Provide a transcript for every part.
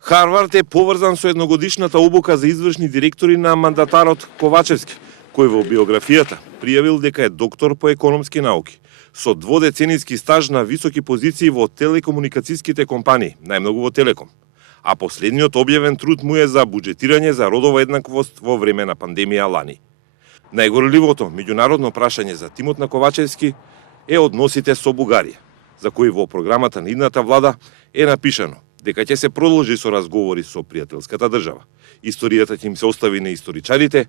Харвард е поврзан со едногодишната обука за извршни директори на мандатарот Ковачевски, кој во биографијата пријавил дека е доктор по економски науки, со дводеценијски стаж на високи позиции во телекомуникацијските компании, најмногу во Телеком. А последниот објавен труд му е за буџетирање за родова еднаквост во време на пандемија лани. Најгорливото меѓународно прашање за тимот на Ковачевски е односите со Бугарија, за кои во програмата на идната влада е напишано дека ќе се продолжи со разговори со пријателската држава. Историјата ќе им се остави на историчарите,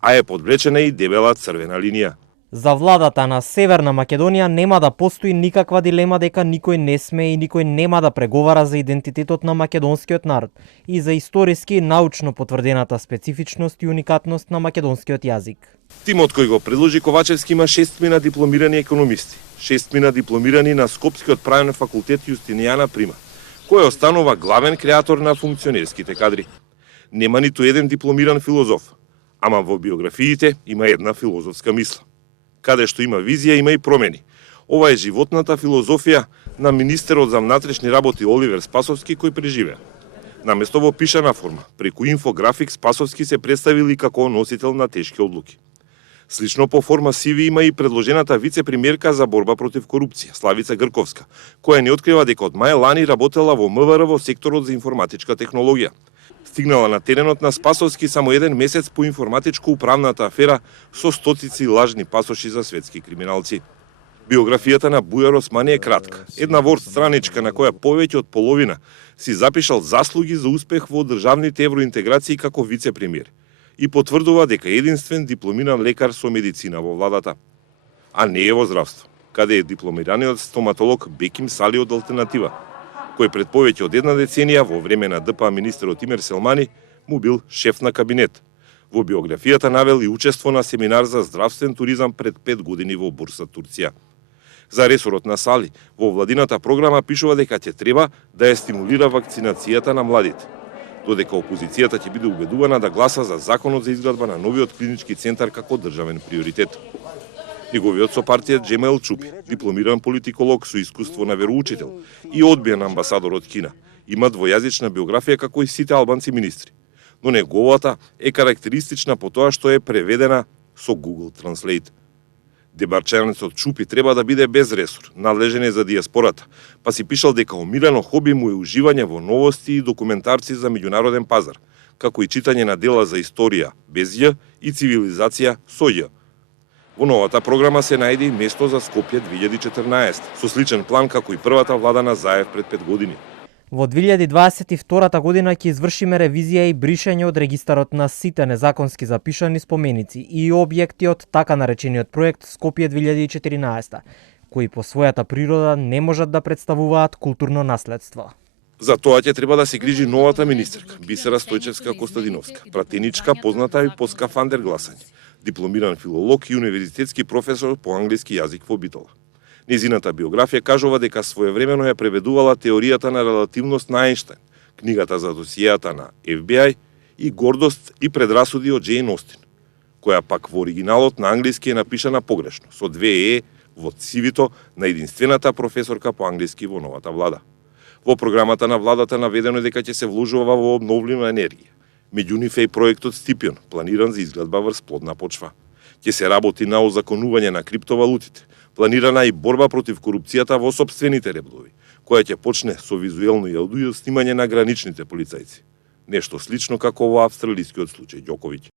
а е подвлечена и дебела црвена линија. За владата на Северна Македонија нема да постои никаква дилема дека никој не сме и никој нема да преговара за идентитетот на македонскиот народ и за историски и научно потврдената специфичност и уникатност на македонскиот јазик. Тимот кој го предложи Ковачевски има 6 дипломирани економисти, 6 дипломирани на Скопскиот правен факултет Јустинијана Прима, кој останува главен креатор на функционерските кадри. Нема ниту еден дипломиран филозоф, ама во биографиите има една филозофска мисла. Каде што има визија, има и промени. Ова е животната филозофија на министерот за внатрешни работи Оливер Спасовски, кој преживеа. Наместо во пишана форма, преку инфографик Спасовски се представили како носител на тешки одлуки. Слично по форма CV има и предложената вице-премиерка за борба против корупција, Славица Грковска, која не открива дека од мај лани работела во МВР во секторот за информатичка технологија. Стигнала на теренот на Спасовски само еден месец по информатичко-управната афера со стотици лажни пасоши за светски криминалци. Биографијата на Бујар Османи е кратка. Една ворд страничка на која повеќе од половина си запишал заслуги за успех во државните евроинтеграции како вице-премиер и потврдува дека единствен дипломиран лекар со медицина во владата. А не е во здравство, каде е дипломираниот стоматолог Беким Сали од Алтернатива, кој пред повеќе од една деценија во време на ДПА министерот Имер Селмани му бил шеф на кабинет. Во биографијата навел и учество на семинар за здравствен туризам пред 5 години во Бурса, Турција. За ресорот на Сали, во владината програма пишува дека ќе треба да ја стимулира вакцинацијата на младите, додека опозицијата ќе биде убедувана да гласа за законот за изградба на новиот клинички центар како државен приоритет. Неговиот сопартијат Джемел Чупи, дипломиран политиколог со искуство на вероучител и одбиен амбасадор од Кина, има двојазична биографија како и сите албанци министри, но неговата е карактеристична по тоа што е преведена со Google Translate. Дебарчанецот Чупи треба да биде без ресор, надлежен е за диаспората, па си пишал дека омилено хоби му е уживање во новости и документарци за меѓународен пазар, како и читање на дела за историја без Ј и цивилизација со Ј. Во новата програма се најде и место за Скопје 2014, со сличен план како и првата влада на Заев пред 5 години. Во 2022 година ќе извршиме ревизија и бришење од регистарот на сите незаконски запишани споменици и објекти од така наречениот проект Скопје 2014, кои по својата природа не можат да представуваат културно наследство. За тоа ќе треба да се грижи новата министерка, Бисера Стојчевска-Костадиновска, пратеничка позната и по скафандер гласање, дипломиран филолог и универзитетски професор по англиски јазик во Битола. Незината биографија кажува дека своевремено ја преведувала теоријата на релативност на Ајнштајн, книгата за досијата на FBI и Гордост и предрасуди од Джейн Остин, која пак во оригиналот на англиски е напишана погрешно, со 2 во CV-то на единствената професорка по англиски во новата влада. Во програмата на владата наведено е дека ќе се вложува во обновлива енергија. Меѓу нив е и проектот Стипион, планиран за изградба врз плодна почва. Ќе се работи на озаконување на криптовалутите, планирана и борба против корупцијата во сопствените реблови, која ќе почне со визуелно и аудио снимање на граничните полицајци. Нешто слично како во австралискиот случај Ѓоковиќ.